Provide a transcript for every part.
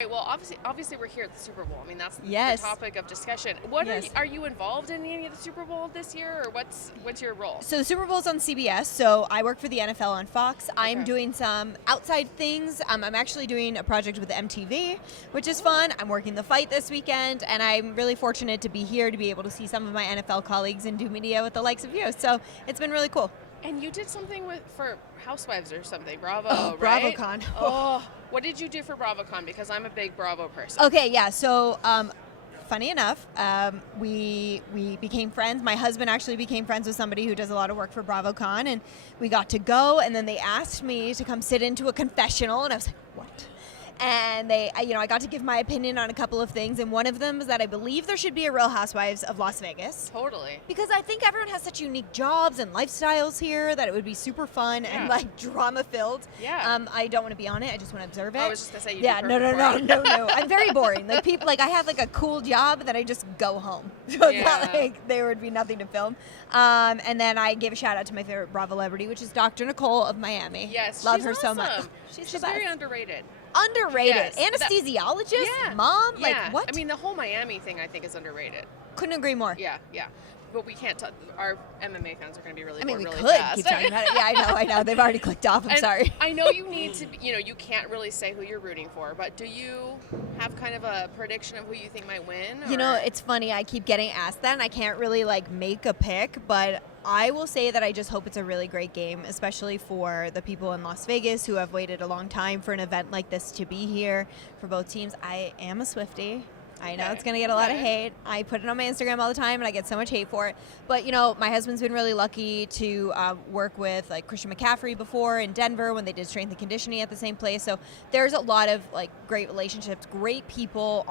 Right, well, obviously, we're here at the Super Bowl. I mean, that's Yes. the topic of discussion. What Yes. are you involved in any of the Super Bowl this year, or what's your role? So the Super Bowl's on CBS, so I work for the NFL on Fox. I'm Okay. doing some outside things. I'm actually doing a project with MTV, which is fun. I'm working the fight this weekend, and I'm really fortunate to be here to be able to see some of my NFL colleagues and do media with the likes of you. So it's been really cool. And you did something for Housewives or something, Bravo, Oh, right? BravoCon. Oh, what did you do for BravoCon? Because I'm a big Bravo person. Okay, yeah. So, funny enough, we became friends. My husband actually became friends with somebody who does a lot of work for BravoCon, and we got to go. And then they asked me to come sit into a confessional, and I was like, "What?" And I got to give my opinion on a couple of things, and one of them is that I believe there should be a Real Housewives of Las Vegas. Totally. Because I think everyone has such unique jobs and lifestyles here that it would be super fun and like drama filled. Yeah. I don't want to be on it. I just want to observe it. I was just gonna say you'd Yeah, be no. perfect for it. I'm very boring. Like people, like I have like a cool job that I just go home. So it's not Yeah. like there would be nothing to film. And then I give a shout out to my favorite Bravo celebrity, which is Dr. Nicole of Miami. Yes, love she's her so much. awesome. She's She's the best. very underrated. Underrated. Yes, Anesthesiologist, Yeah. mom, Yeah. like what? I mean, the whole Miami thing I think is underrated. Couldn't agree more. Yeah. But we can't talk. Our MMA fans are going to be really I mean, we bored could really fast. keep talking about it. Yeah, I know. They've already clicked off. I'm And sorry. I know you need to, you can't really say who you're rooting for, but do you have kind of a prediction of who you think might win? You know, or- it's funny. I keep getting asked that, and I can't really like make a pick, but I will say that I just hope it's a really great game, especially for the people in Las Vegas who have waited a long time for an event like this to be here for both teams. I am a Swiftie. I know it's going to get a lot of hate. I put it on my Instagram all the time, and I get so much hate for it. But, my husband's been really lucky to work with, like, Christian McCaffrey before in Denver when they did strength and conditioning at the same place. So there's a lot of, like, great relationships, great people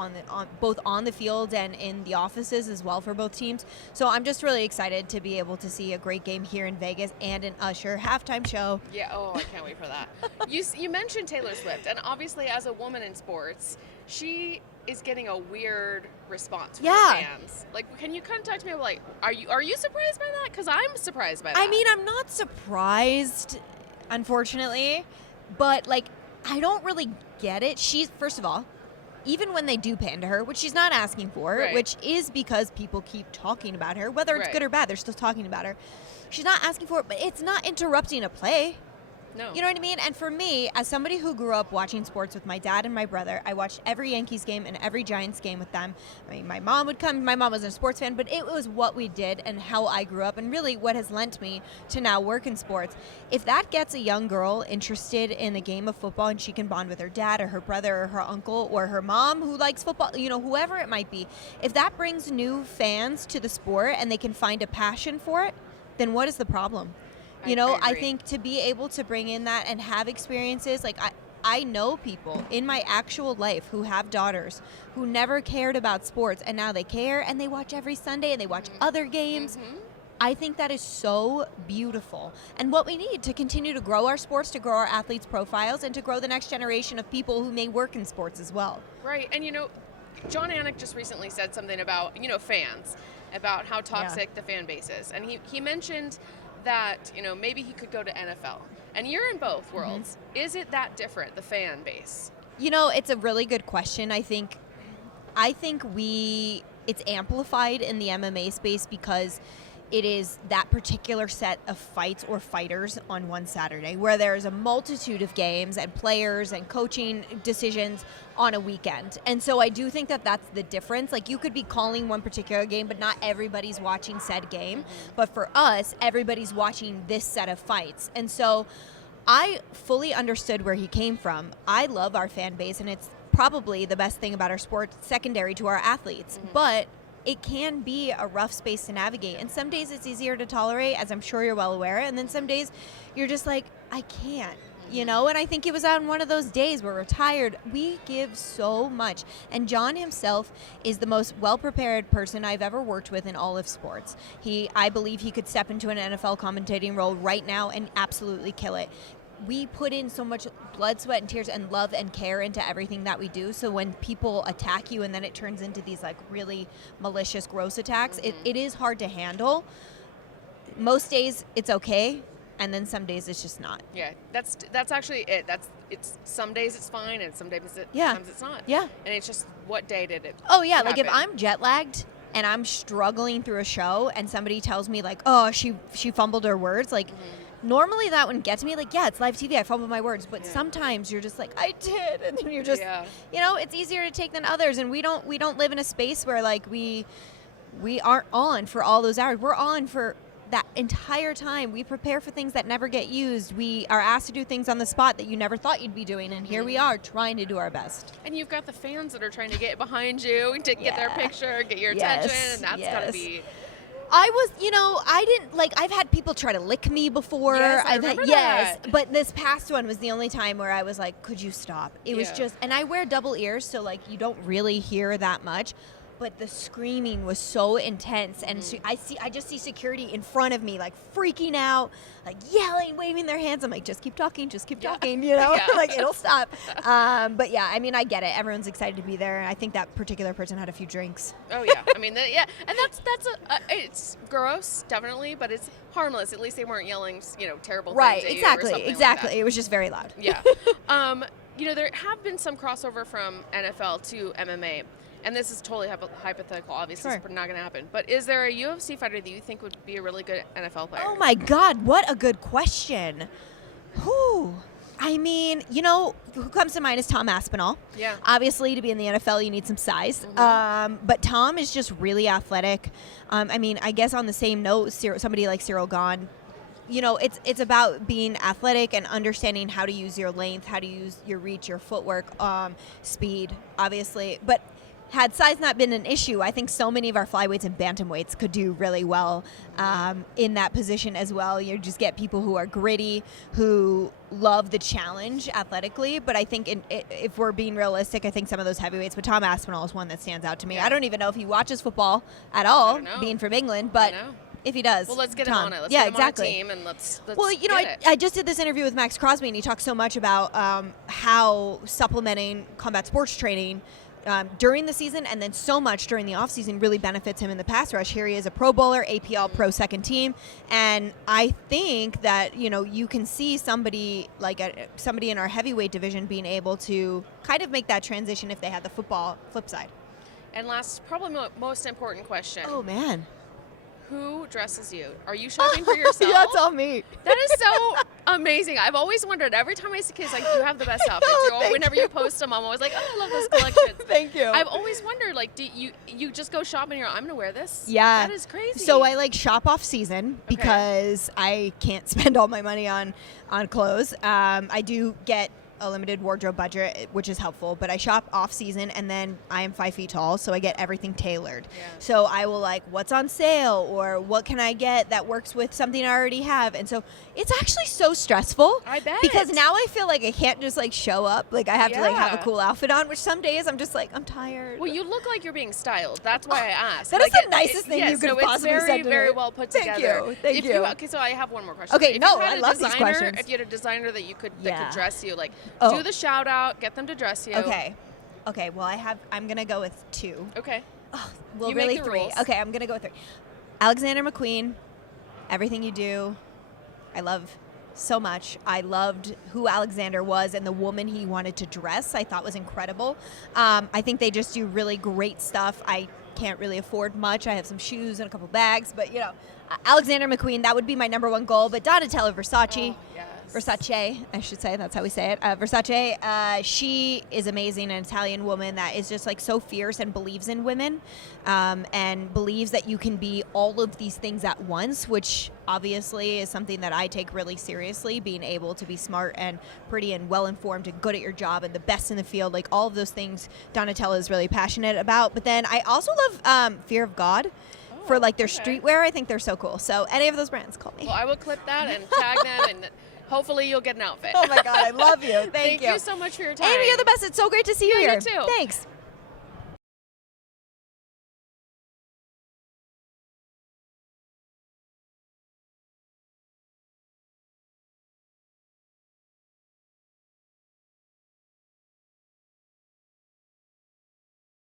both on the field and in the offices as well for both teams. So I'm just really excited to be able to see a great game here in Vegas and an Usher halftime show. Yeah, I can't wait for that. You mentioned Taylor Swift, and obviously as a woman in sports, she is getting a weird response from the fans. Like, can you kind of talk to me about, like, are you surprised by that? Because I'm surprised by that. I mean, I'm not surprised, unfortunately, but, like, I don't really get it. She's, first of all, even when they do pan to her, which she's not asking for, Right. which is because people keep talking about her, whether it's good or bad, they're still talking about her. She's not asking for it, but it's not interrupting a play. No. You know what I mean? And for me, as somebody who grew up watching sports with my dad and my brother, I watched every Yankees game and every Giants game with them. I mean, my mom would come. My mom wasn't a sports fan, but it was what we did and how I grew up and really what has lent me to now work in sports. If that gets a young girl interested in the game of football and she can bond with her dad or her brother or her uncle or her mom who likes football, whoever it might be, if that brings new fans to the sport and they can find a passion for it, then what is the problem? I agree. think to be able to bring in that and have experiences, like I know people in my actual life who have daughters who never cared about sports and now they care and they watch every Sunday and they watch other games. I think that is so beautiful. And what we need to continue to grow our sports, to grow our athletes' profiles, and to grow the next generation of people who may work in sports as well. Right. And, Jon Anik just recently said something about, fans, about how toxic the fan base is. And he mentioned that, maybe he could go to NFL. And you're in both worlds. Is it that different, the fan base? It's a really good question. I think it's amplified in the MMA space because it is that particular set of fights or fighters on one Saturday where there's a multitude of games and players and coaching decisions on a weekend. And so I do think that that's the difference. Like, you could be calling one particular game, but not everybody's watching said game. But for us, everybody's watching this set of fights. And so I fully understood where he came from. I love our fan base, and it's probably the best thing about our sport, secondary to our athletes. But it can be a rough space to navigate. And some days it's easier to tolerate, as I'm sure you're well aware. And then some days you're just like, I can't, And I think it was on one of those days where we're tired. We give so much. And Jon himself is the most well-prepared person I've ever worked with in all of sports. I believe he could step into an NFL commentating role right now and absolutely kill it. We put in so much blood, sweat, and tears and love and care into everything that we do. So when people attack you and then it turns into these like really malicious, gross attacks, it is hard to handle. Most days it's okay. and then some days it's just not. Yeah, that's actually it. It's some days it's fine, and some days sometimes it's not. Yeah. And it's just what day did it? Oh yeah, like happen? if I'm jet lagged and I'm struggling through a show, and somebody tells me like, oh, she fumbled her words, like. Normally that one gets me, like, yeah, it's live TV, I fumbled my words, but sometimes you're just like, I did, and then you're just, it's easier to take than others, and we don't live in a space where like we aren't on for all those hours. We're on for that entire time. We prepare for things that never get used. We are asked to do things on the spot that you never thought you'd be doing, and here we are trying to do our best. And you've got the fans that are trying to get behind you to get their picture, get your attention, and that's gotta be. I didn't, like, I've had people try to lick me before. Yes, I remember that. But this past one was the only time where I was like, could you stop? It was just, and I wear double ears, so, like, you don't really hear that much. But the screaming was so intense, and I just see security in front of me, like, freaking out, like, yelling, waving their hands. I'm like, just keep talking, you know? Like, it'll stop. But, yeah, I mean, I get it. Everyone's excited to be there, and I think that particular person had a few drinks. Oh, yeah. I mean, and that's it's gross, definitely, but it's harmless. At least they weren't yelling, terrible things at you or something like that. It was just very loud. Yeah. There have been some crossover from NFL to MMA. And this is totally hypothetical. Obviously, it's not going to happen. But is there a UFC fighter that you think would be a really good NFL player? Oh, my God. What a good question. Whew. I mean, who comes to mind is Tom Aspinall. Yeah. Obviously, to be in the NFL, you need some size. But Tom is just really athletic. I mean, I guess on the same note, somebody like Cyril Gahn, it's about being athletic and understanding how to use your length, how to use your reach, your footwork, speed, obviously. But had size not been an issue, I think so many of our flyweights and bantamweights could do really well in that position as well. You just get people who are gritty, who love the challenge athletically. But I think if we're being realistic, I think some of those heavyweights, but Tom Aspinall is one that stands out to me. I don't even know if he watches football at all, being from England, but if he does. Well, let's get him on it. Let's get him on a team, and let's I just did this interview with Max Crosby, and he talked so much about how supplementing combat sports training during the season and then so much during the offseason really benefits him in the pass rush. Here he is, a Pro Bowler, APL Pro second team, and I think that you can see somebody somebody in our heavyweight division being able to kind of make that transition if they had the football flip side. And last, probably most important question. Oh, man. Who dresses you? Are you shopping for yourself? Yeah, it's all me. That is so amazing. I've always wondered, every time I see kids, like, you have the best outfits. Whenever you post them, I'm always like, oh, I love those collections. Thank you. I've always wondered, like, do you just go shopping and you're like, I'm going to wear this? Yeah. That is crazy. So I shop off season because I can't spend all my money on clothes. I do get a limited wardrobe budget, which is helpful, but I shop off season, and then I am 5 feet tall, so I get everything tailored. Yeah. So I will what's on sale, or what can I get that works with something I already have, and so it's actually so stressful. I bet. Because now I feel like I can't just show up, I have to have a cool outfit on, which some days I'm just I'm tired. Well, you look like you're being styled. That's why I asked. That is the nicest thing you could possibly say to me. It's very well put together. Thank you. Okay, so I have one more question. Okay, I love these questions. If you had a designer that could dress you, do the shout out, get them to dress you. Okay, well I'm gonna go with 2. Okay. Oh, well, really 3. Rules. Okay, I'm gonna go with 3. Alexander McQueen, everything you do, I love so much. I loved who Alexander was and the woman he wanted to dress. I thought was incredible. I think they just do really great stuff. I can't really afford much. I have some shoes and a couple bags, but Alexander McQueen, that would be my number 1 goal. But Donatella Versace. Oh, yes. Versace, I should say. That's how we say it. Versace, she is amazing, an Italian woman that is just so fierce and believes in women and believes that you can be all of these things at once, which obviously is something that I take really seriously, being able to be smart and pretty and well-informed and good at your job and the best in the field. All of those things Donatella is really passionate about. But then I also love Fear of God. For their streetwear. I think they're so cool. So any of those brands, call me. Well, I will clip that and tag them, and hopefully you'll get an outfit. Oh my God, I love you. Thank you. Thank you so much for your time. Amy, you're the best. It's so great to see you here. You too. Thanks.